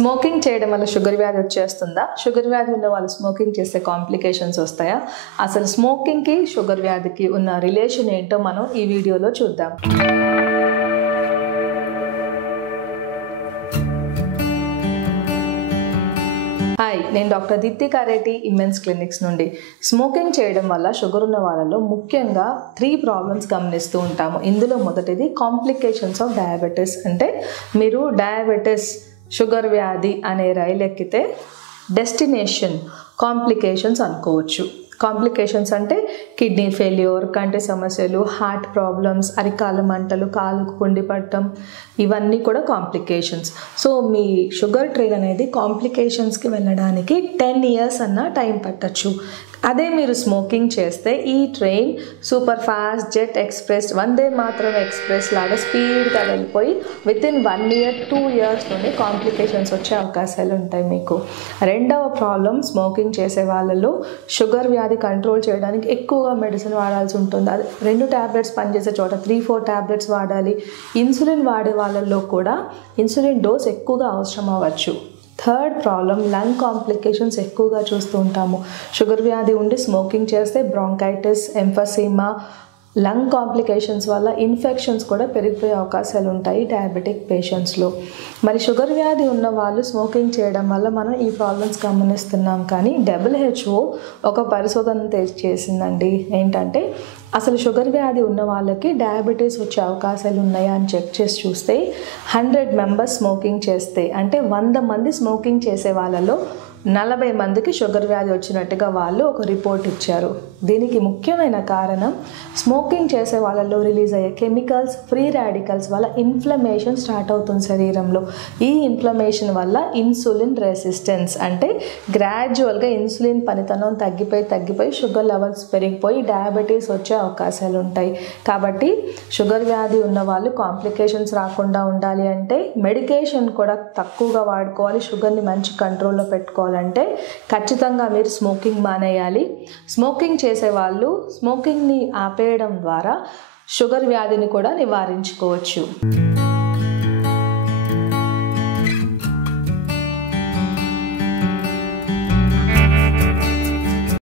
Smoking చేయడం వల్ల sugar వ్యాధి వచ్చేస్తుందా? షుగర్ వ్యాధి ఉన్న వాళ్ళు స్మోకింగ్ చేస్తే కాంప్లికేషన్స్ వస్తాయా? అసలు స్మోకింగ్కి షుగర్ వ్యాధికి ఉన్న రిలేషన్ ఏంటో మనం ఈ వీడియోలో చూద్దాం. హాయ్, నేను డాక్టర్ దీప్తి కారేటి ఇమెన్స్ క్లినిక్స్ నుండి. స్మోకింగ్ చేయడం వల్ల షుగర్ ఉన్న వాళ్ళలో ముఖ్యంగా 3 ప్రాబ్లమ్స్ గమనిస్తూ ఉంటాము. ఇందులో మొదటిది కాంప్లికేషన్స్ ఆఫ్ డయాబెటీస్. అంటే మీరు డయాబెటీస్ షుగర్ వ్యాధి అనే రైలు ఎక్కితే డెస్టినేషన్ కాంప్లికేషన్స్ అనుకోవచ్చు. కాంప్లికేషన్స్ అంటే కిడ్నీ ఫెయిల్యూర్, కంటి సమస్యలు, హార్ట్ ప్రాబ్లమ్స్, అరికాల మంటలు, కాలుకు పుండి పట్టడం, ఇవన్నీ కూడా కాంప్లికేషన్స్. సో మీ షుగర్ ట్రైన్ అనేది కాంప్లికేషన్స్కి వెళ్ళడానికి 10 years అన్న టైం పట్టచ్చు. అదే మీరు స్మోకింగ్ చేస్తే ఈ train super fast jet express, Vande Mataram express లాగా స్పీడ్గా వెళ్ళిపోయి వితిన్ 1 year 2 yearsలోనే కాంప్లికేషన్స్ వచ్చే అవకాశాలు ఉంటాయి మీకు. రెండవ ప్రాబ్లం, స్మోకింగ్ చేసే వాళ్ళలో షుగర్ వ్యాధి కంట్రోల్ చేయడానికి ఎక్కువగా మెడిసిన్ వాడాల్సి ఉంటుంది. అది 2 టాబ్లెట్స్ పనిచేసే చోట 3-4 టాబ్లెట్స్ వాడాలి. ఇన్సులిన్ వాడే వాళ్ళల్లో కూడా ఇన్సులిన్ డోస్ ఎక్కువగా అవసరం అవ్వచ్చు. థర్డ్ ప్రాబ్లం, లంగ్ కాంప్లికేషన్స్ ఎక్కువగా చూస్తూ ఉంటాము. షుగర్ వ్యాధి ఉండి స్మోకింగ్ చేస్తే బ్రాంకైటిస్, ఎంఫసీమా, లంగ్ కాంప్లికేషన్స్ వల్ల ఇన్ఫెక్షన్స్ కూడా పెరిగిపోయే అవకాశాలు ఉంటాయి డయాబెటిక్ పేషెంట్స్లో. మరి షుగర్ వ్యాధి ఉన్న వాళ్ళు స్మోకింగ్ చేయడం వల్ల మనం ఈ ప్రాబ్లమ్స్ గమనిస్తున్నాం. కానీ WHO ఒక పరిశోధన చేసిందండి. ఏంటంటే అసలు షుగర్ వ్యాధి ఉన్న వాళ్ళకి డయాబెటీస్ వచ్చే అవకాశాలు ఉన్నాయా అని చెక్ చేసి చూస్తే 100 members స్మోకింగ్ చేస్తే, అంటే 100 మంది స్మోకింగ్ చేసే వాళ్ళలో 40 మందికి షుగర్ వ్యాధి వచ్చినట్టుగా వాళ్ళు ఒక రిపోర్ట్ ఇచ్చారు. దీనికి ముఖ్యమైన కారణం స్మోకింగ్ చేసే వాళ్ళలో రిలీజ్ అయ్యే కెమికల్స్, ఫ్రీ రాడికల్స్ వల్ల ఇన్ఫ్లమేషన్ స్టార్ట్ అవుతుంది శరీరంలో. ఈ ఇన్ఫ్లమేషన్ వల్ల ఇన్సులిన్ రెసిస్టెన్స్, అంటే గ్రాడ్యువల్గా ఇన్సులిన్ పనితనం తగ్గిపోయి షుగర్ లెవెల్స్ పెరిగిపోయి డయాబెటీస్ వచ్చే అవకాశాలు ఉంటాయి. కాబట్టి షుగర్ వ్యాధి ఉన్న వాళ్ళు కాంప్లికేషన్స్ రాకుండా ఉండాలి అంటే మెడికేషన్ కూడా తక్కువగా వాడుకోవాలి. షుగర్ని మంచి కంట్రోల్లో పెట్టుకోవాలంటే ఖచ్చితంగా మీరు స్మోకింగ్ మానేయాలి. స్మోకింగ్ చేసేవాళ్ళు స్మోకింగ్ని ఆపేయడం ద్వారా షుగర్ వ్యాధిని కూడా నివారించుకోవచ్చు.